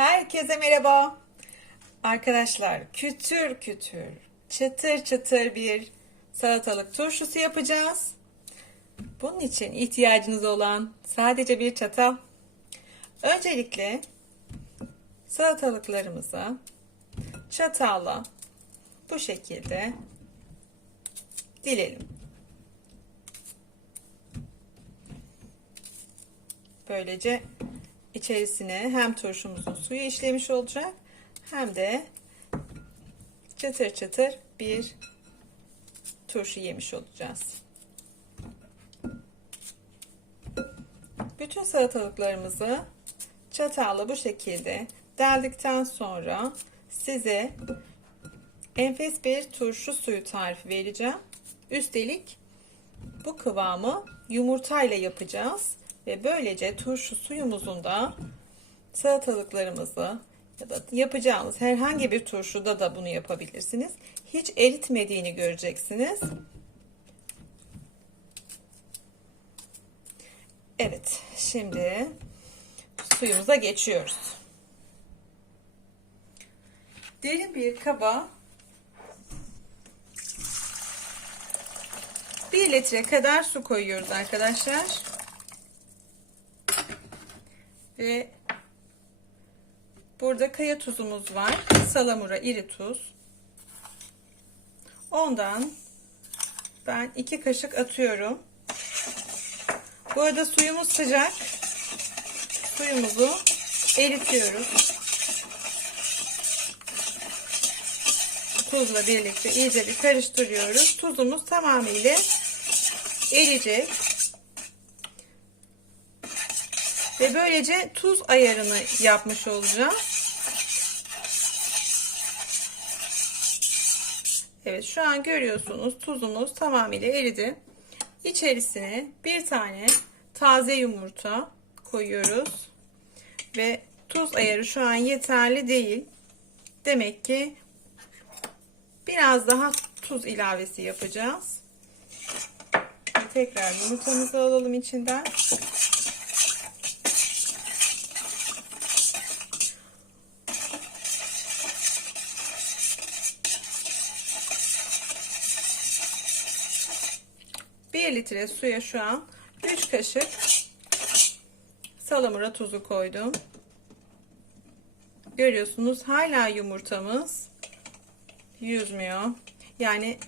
Herkese merhaba. Arkadaşlar kütür kütür, çıtır çıtır bir salatalık turşusu yapacağız. Bunun için ihtiyacınız olan sadece bir çatal. Öncelikle salatalıklarımızı çatalla bu şekilde dilelim. Böylece içerisine hem turşumuzun suyu işlemiş olacak hem de çıtır çıtır bir turşu yemiş olacağız. Bütün salatalıklarımızı çatalla bu şekilde deldikten sonra size enfes bir turşu suyu tarifi vereceğim. Üstelik bu kıvamı yumurtayla yapacağız ve böylece turşu suyumuzun da salatalıklarımızı ya da yapacağımız herhangi bir turşuda da bunu yapabilirsiniz. Hiç eritmediğini göreceksiniz. Evet, şimdi suyumuza geçiyoruz. Derin bir kaba 1 litre kadar su koyuyoruz arkadaşlar. Ve burada kaya tuzumuz var. Salamura iri tuz. Ondan ben 2 kaşık atıyorum. Bu arada suyumuz sıcak. Suyumuzu eritiyoruz. Tuzla birlikte iyice bir karıştırıyoruz. Tuzumuz tamamıyla eriyecek. Ve böylece tuz ayarını yapmış olacağım. Evet şu an görüyorsunuz tuzumuz tamamıyla eridi. İçerisine bir tane taze yumurta koyuyoruz. Ve tuz ayarı şu an yeterli değil. Demek ki biraz daha tuz ilavesi yapacağız. Tekrar yumurtamızı alalım içinden. Bir litre suya şu an 3 kaşık salamura tuzu koydum. Görüyorsunuz hala yumurtamız yüzmüyor. Yani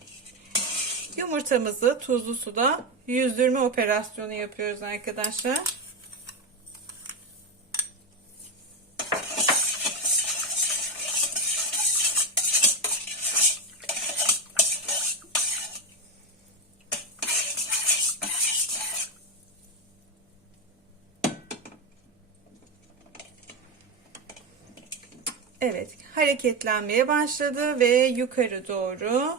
yumurtamızı tuzlu suda yüzdürme operasyonu yapıyoruz arkadaşlar. Evet, hareketlenmeye başladı ve yukarı doğru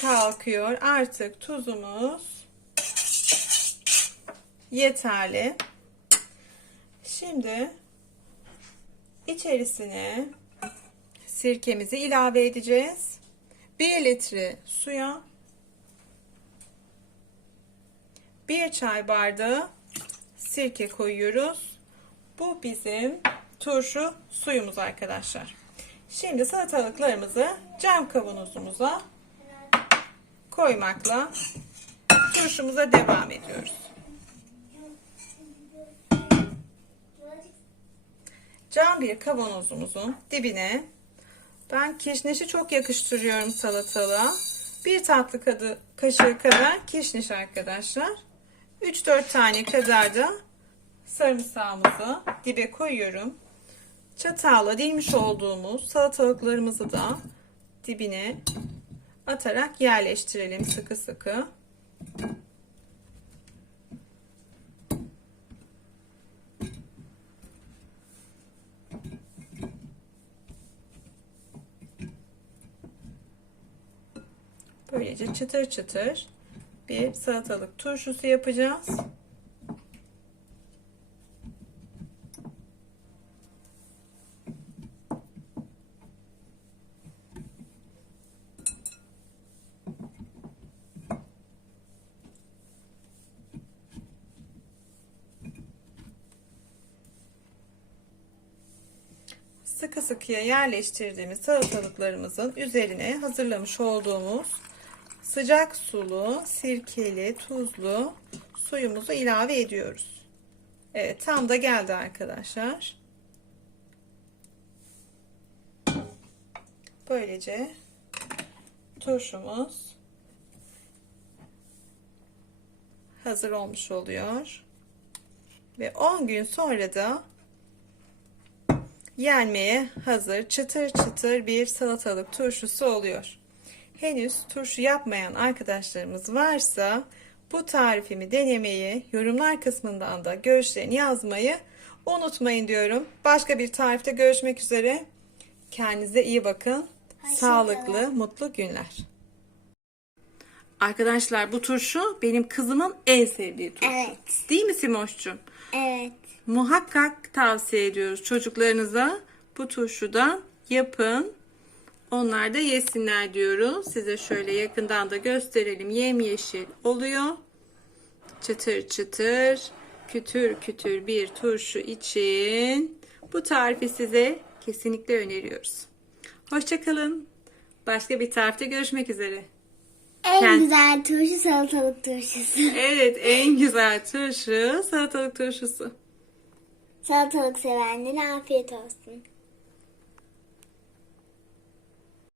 kalkıyor. Artık tuzumuz yeterli. Şimdi içerisine sirkemizi ilave edeceğiz. 1 litre suya 1 çay bardağı sirke koyuyoruz. Bu bizim turşu suyumuz arkadaşlar. Şimdi salatalıklarımızı cam kavanozumuza koymakla turşumuza devam ediyoruz. Cam bir kavanozumuzun dibine ben kişnişi çok yakıştırıyorum salatalığa. Bir tatlı kaşığı kadar kişniş arkadaşlar. 3-4 tane kadar da sarımsağımızı dibe koyuyorum. Çatalla dilmiş olduğumuz salatalıklarımızı da dibine atarak yerleştirelim sıkı sıkı. Böylece çıtır çıtır bir salatalık turşusu yapacağız. Sıkı sıkıya yerleştirdiğimiz salatalıklarımızın üzerine hazırlamış olduğumuz sıcak sulu, sirkeli, tuzlu suyumuzu ilave ediyoruz. Evet tam da geldi arkadaşlar. Böylece turşumuz hazır olmuş oluyor. Ve 10 gün sonra da yenmeye hazır çıtır çıtır bir salatalık turşusu oluyor. Henüz turşu yapmayan arkadaşlarımız varsa bu tarifimi denemeyi, yorumlar kısmından da görüşlerini yazmayı unutmayın diyorum. Başka bir tarifte görüşmek üzere. Kendinize iyi bakın. Sağlıklı, mutlu günler. Arkadaşlar bu turşu benim kızımın en sevdiği turşu. Evet. Değil mi Simoş'cum? Evet. Muhakkak tavsiye ediyoruz çocuklarınıza bu turşudan yapın. Onlar da yesinler diyoruz. Size şöyle yakından da gösterelim. Yemyeşil oluyor. Çıtır çıtır, kütür kütür bir turşu için bu tarifi size kesinlikle öneriyoruz. Hoşçakalın. Başka bir tarifte görüşmek üzere. En Kend- güzel turşu salatalık turşusu. Evet en güzel turşu salatalık turşusu. salatalık sevenlere afiyet olsun.